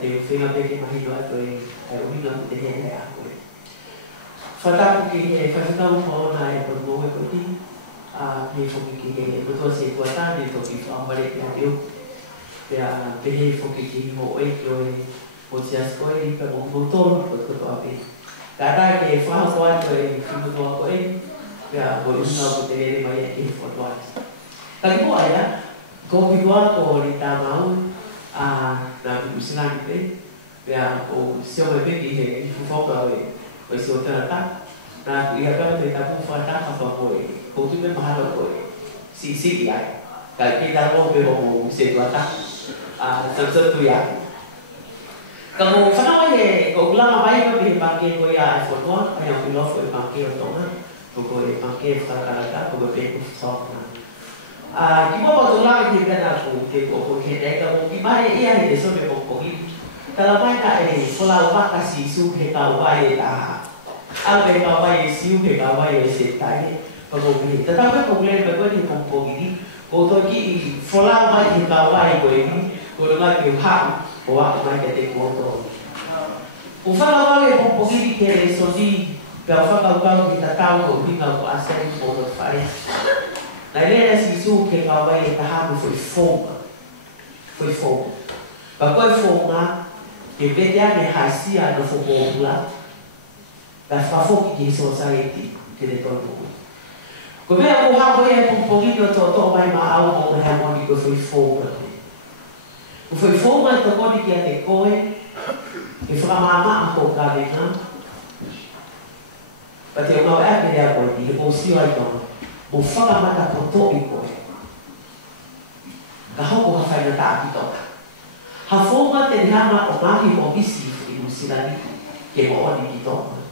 te whenga peke mahi no ato e uhinga te hea a koe. Whataku ki he whakatau maona e koe mō e koe ti, me whoki ki he kotoa se kua tāne toki whaamare ki a teo. Pea pehe whoki ki mo e ki o e o te askoe i ka mō tōru ko kotoa pe. Ka tā ke whahakoa atu e whimutoa koe, pea o unga o te rere mai e ke whatoa. Ka ki mua ia, ko whitua ko ni tā mau, nā kukusinani pe, pea o sio mai pe ki he whawhauka o e sio tana tā. Nā ku iha pēo te tapu whātaka wha koe, ko tu me mahalo koe, si ki ai. Ka ki tā rō pe o se tua tā, samsam tu ia. Ka mo whanau e, ko ulanga mai ka pe he pāke koe ia e whanua, ai au ilofo e pāke o tonga, ko koe e pāke e whakaraka, ko koe pe ku whaukana. Ki mua pa tōlanga ki pēnā ko te koko ke neka mo ki mai ia he te sone mo kohi. Tala mai ka e whalau waka si su he kau wai e taha. Au me kau wai e siu he kau wai e se tae. Pa mo ki te tau me konglen me koe ni kongkogi ni. Ko tō ki i whalau mai he kau wai koe ni. Ko runga ki hau o waka mai ke te kuoto. O whalau wai e kongkogi ni ke re so ni. Pea whakaukau ki ta tau ko hinga ko asai mo to whare. Nai lera si su ke kawai e tahamu foi fonga. Foi fonga. Pa koe fonga, ke vete ane haisia no whokōhula, ka whafoki ki society ke te tonu koe. Ko mea ko hako e pongpongi no tō mai ma au mo me hamoni ko foi fonga. Ko foi fonga e tokoni ki a te koe, ke whakamama a ko ka venga. Pa te unau e ake rea koe ti, he pōsio ai tonga. Mo whakamata ko tōi koe. Ka hoko ha whaina tā ki toka. Ha whonga te hama o mahi o misi i musirani ke mo oni ki toka.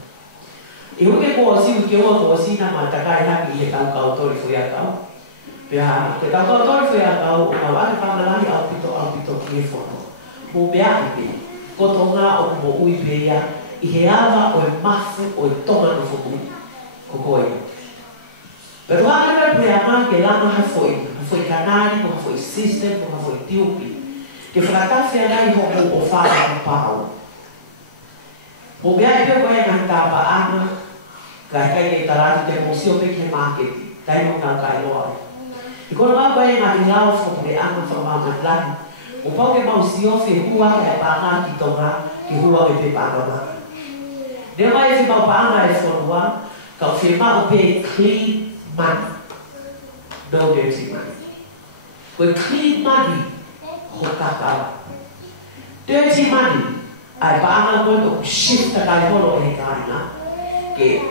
E huke ko o siu ki oa ko o sina ma takai haki he kau tori fui a kau. Pea te kau tori fui a kau o mau ane whangalani au pito ki e whono. Mo mea i pe, ko tō ngā o mo ui pe ia, i he awa o e mafu o e tonga no whoku. Ko koe. Pero agora preama que lá não foi canari, não foi system, não foi tiupi. Que frata fera e o fala o pau. O bea que eu conheço na pa ama, que tarado de emoção que marketing, daí não tá caio. E quando vai conhecer na lá o foco de ama formar lá, o pau que mau se ofe rua é para que tomar, que rua é para. Não vai esse pau para é formar, que o firma o pé clean money. No dirty money. With clean money, hokaka. Dirty money, ai paanga ko shift ta kai holo e kaina ke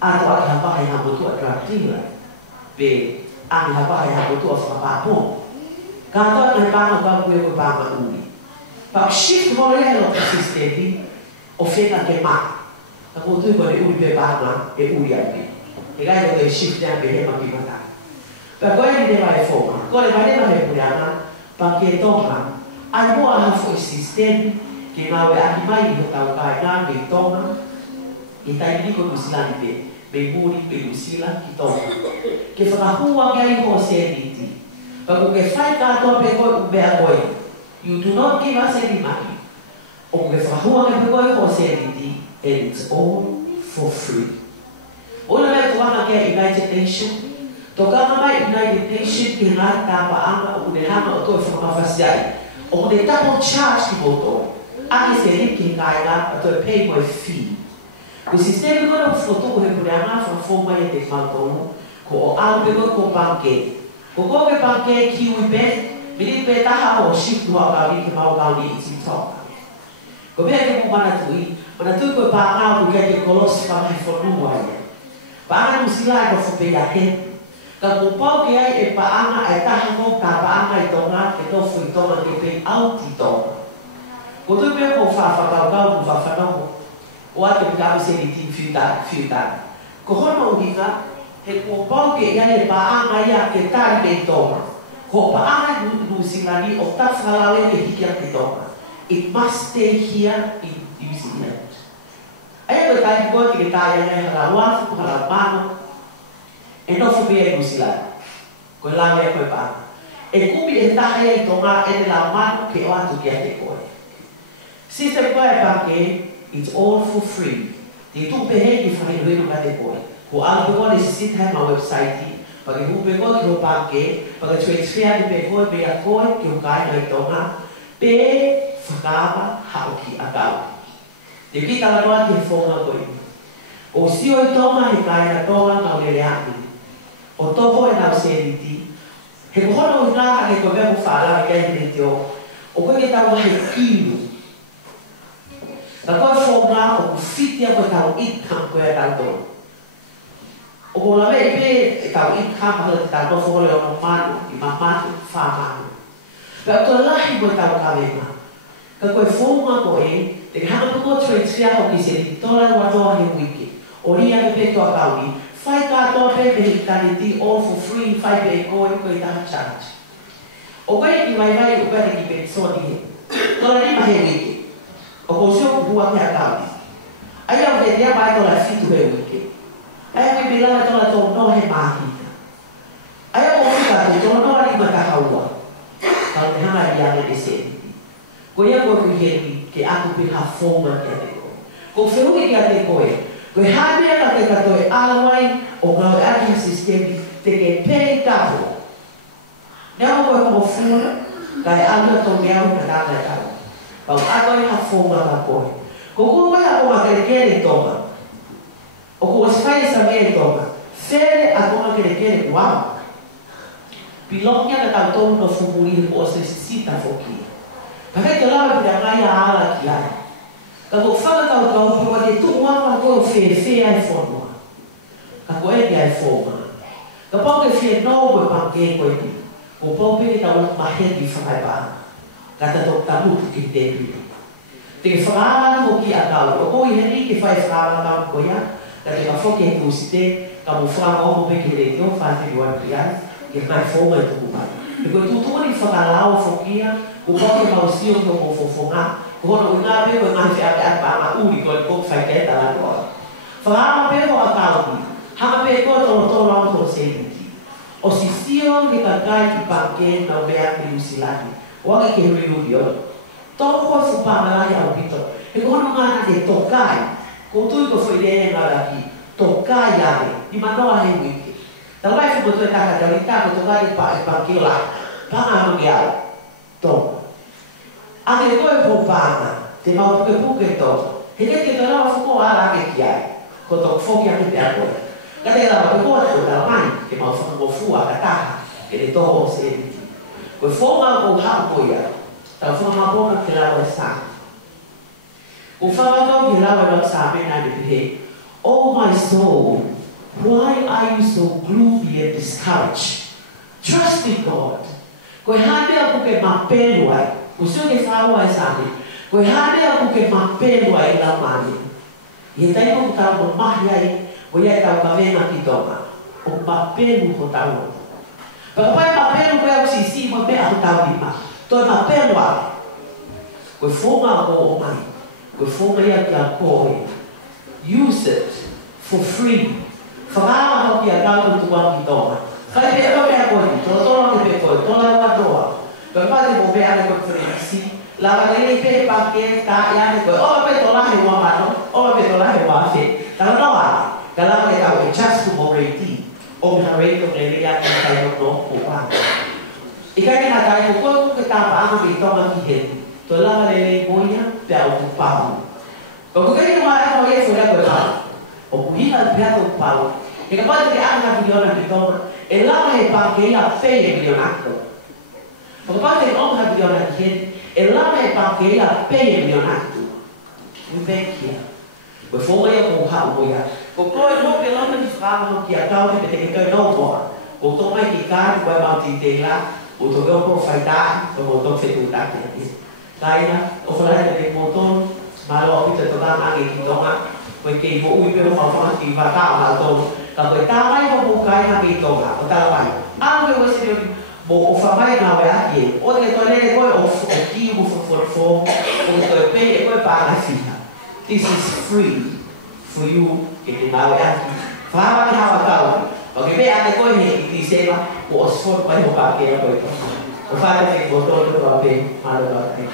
ato aka pa ai ha motu atraktiva pe ang ha pa ai ha motu of pa po. Ka to na paanga pa ko paanga uni. Pa shift mo le lo sistemi ofena ke ma. Ta ko tu ko uri pe paanga e uri ai. E gai ko shift ya pe ma ki mata. Pa ko ni de vai fo. Ko le vai na he puriana pa ke toma. Ai mo ha fo sistemi que não é aqui mais do tal caia me toma e tá aí com o silani pe me muri pe o sila que toma que fala rua que aí você dite para que faz cá to pe ko be agoi you do not give us any money o que fala rua que pe você dite and it's all for free olha lá tu vai que United Nations tocar mais United Nations que lá tá para ama o de hama o to forma facial o de double charge que botou aqui seria que caiga a tua pay my fee. O sistema agora o foto o reprograma foi forma de faltou com o algo com banque. O que banque que o bem me beta ha o shift do ali que mal ali se toca. Como é que o manatui com pagar o que é que coloca para reformar aí. Para não se lá que foi pegar aqui. Quando o pau que é para é tá com para e tomar que não foi tomar que tem alto toma. Quando eu pego o fafa o ato que dá você de filtrar. Corona o diga é com o pau que é para a ia que tá bem toma. Com para no sinali o tá falando que que toma. It must stay here in New Zealand. Aí eu tá igual que tá aí na rua para mano. E não foi bem no Zealand. Com lá é para. E como ele tá aí tomar ele lá mano que o ato que é de coisa. System ko ay pake, it's all for free. Di tu pehe ki fai lui no kate koe. Ko algo ko necesita ma website, pag iupe ko ki pake, pag transfer di pe ko be a koe ki kai na tonga, pe fakaba hauki akau. Di kita la ki fonga koe. O sio i tonga he kai na tonga na le leani. O toko e na seriti. He kono nga he ko me mo fala ke ni tio. O koe ke tau hai kilu. Na koe fonga o fiti a koe tau income koe a tau tonu. O ko la me pe tau income hala te tau tofo le ono manu, i mamatu, wha manu. Pea koe lahi koe tau kawema. Ka koe fonga koe, te ke hanga puko transfer ho ki seriti tola watoa he wiki. O ria me pe toa kaui, fai katoa pe pe hitaniti all for free, fai pe koe koe taha charge. O koe ki mai mai o koe ki pe soni he. Tola ni mahe wiki. O ko sio bua ke akawi. Ai au ke dia mai tola fitu he wiki. Ai au ke bila tola to no he mahina. Ai au ka to no ali ma ka haua. Ka te hanga ia me se. Ko ia ko ku he ke aku pe ha fonga ke te ko. Ko feu ke te koe. Ko hane ka te ka toe alawai o ka aki sistemi te ke pei tapo. Nea ko ko funa kai anga to mea ka ka ka. Pau agora ha fonga ka koe. Ko ko vai a koa kere toma. O ko fai esa mea toma. Fere a koa kere wow. Pilongia ka tau tomu no fumuri o se necessita foki. Pare te lava pira ngai a ala ki ai. Ka ko fala tau tau ko te tu wa ko fe ai forma. Ka ko e ai forma. Ka pau ke fe no ko pa ke ko ti. Ko pau pe tau ma he di fai ba. Kata tok tamu ki te pi. Te ke whakaara mo ki a tau. O ko i heni ke whai whakaara tau ko ia. Ka te ka whoke he kusite. Ka mo whakaara o mo pe ke re teo whate luan ki ai. Ke mai whonga i tuku mai. Te koe tutua ni whakarao whokia. Ko pau ke mausio ko mo whonga. Ko hono ngā pe ko ngā whi ape apa ma uri ko ko whai ke ta la koa. Whakaara pe ko a tau ni. Hanga pe ko tono tono au ko se iti. O si sio ni ka kai ki pake na o mea pe usilaki. Wanga ke hui ui o. Tōko koe whupāngai au pito. He kono ngāna te tōkai. Ko tui ko whai rea ngā raki. Tōkai ave. Ni manoa he wiki. Tā lai whuko tue taka tau i tāko tōkai i pākio la. Pānga hangi au. Tōka. Ake koe pōpāna. Te mau puke puke tōka. He te te rawa whuko ara ake ki ai. Ko tōku whoki ake te a koe. Ka te rawa pe koe tō tala mai. Ke mau whakamo fua ka taha. Ke te tōho se e. Koe whonga o hao koe ia. Tau whonga pōna ke lawa e sā. Ko whakatau ke lawa e sā mena ni pihe. Oh my soul, why are you so gloomy and discouraged? Trust in God. Koe hanea ku ke mapelu ai. Ko sio ke whaua e sā me. Koe hanea ku ke mapelu ai la mani. I he taimo ku tau mo mahi ai. Ko ia e tau ka vena ki tonga. O mapelu ko tau. Pakapai mapelu koe au sisi mo mea au tau ni ma. Toi mapelu ai. Koe whonga o mai. Koe whonga ia ki a koe. Use it for free. Whakaara hau ki a tau tu wang ki tonga. Kai pe alo mea koe. Tola tola ke pe koe. Tola ua toa. Koe pati mo mea ane koe frisi. Lava lele pe pake ta iane koe. Oa pe tola he ua mano. Oa pe tola he ua fe. Tala no ai. Kalama ke tau e chas tu mo reiti. O me harei to lele ia ki kai no o wanga. I kai ke na kai ko koe ke tapa ama ki tonga ki heni. To lava lele moia pe au tu pau. Ko kai ke mai ko ye fura ko pau. O kuhina pe au pau. E ka pati ke anga biliona ki tonga. E lava he pa ke ia feie bilionato. O ka pati ke onga biliona ki heni. E lava he pa ke ia feie bilionato. Uvekia. Ko fonga ia ko hau moia. Ko koe no ke lama ki whakaho ki a tau te te kai no moa. Ko tō mai ki kāri koe mauti te la. O tō keo ko whaitāhi. Ko mo tō whetu tāke ati. Kaina, o whalahe te mōtonu. Malo o pita tō tāna ake ki tonga. Koe kei mo ui pero mawhanga ki whatao nā tōnu. Ka koe tāmai mo mo kaina ki tonga. O tāla mai. Āme o ese reo mo o whamai ngā wai aki e. O te koe lere koe o ki mo whawhawhawhawh. O te koe pei e koe pāna whiha. This is free for you. Ke te ngā wai aki. Whahawa ki hawa tau. O ke mea ane koe he i ti sema. O o sfot mai ho pākea koe. O whaia te mōtonu ka pē. Mālo ka pē.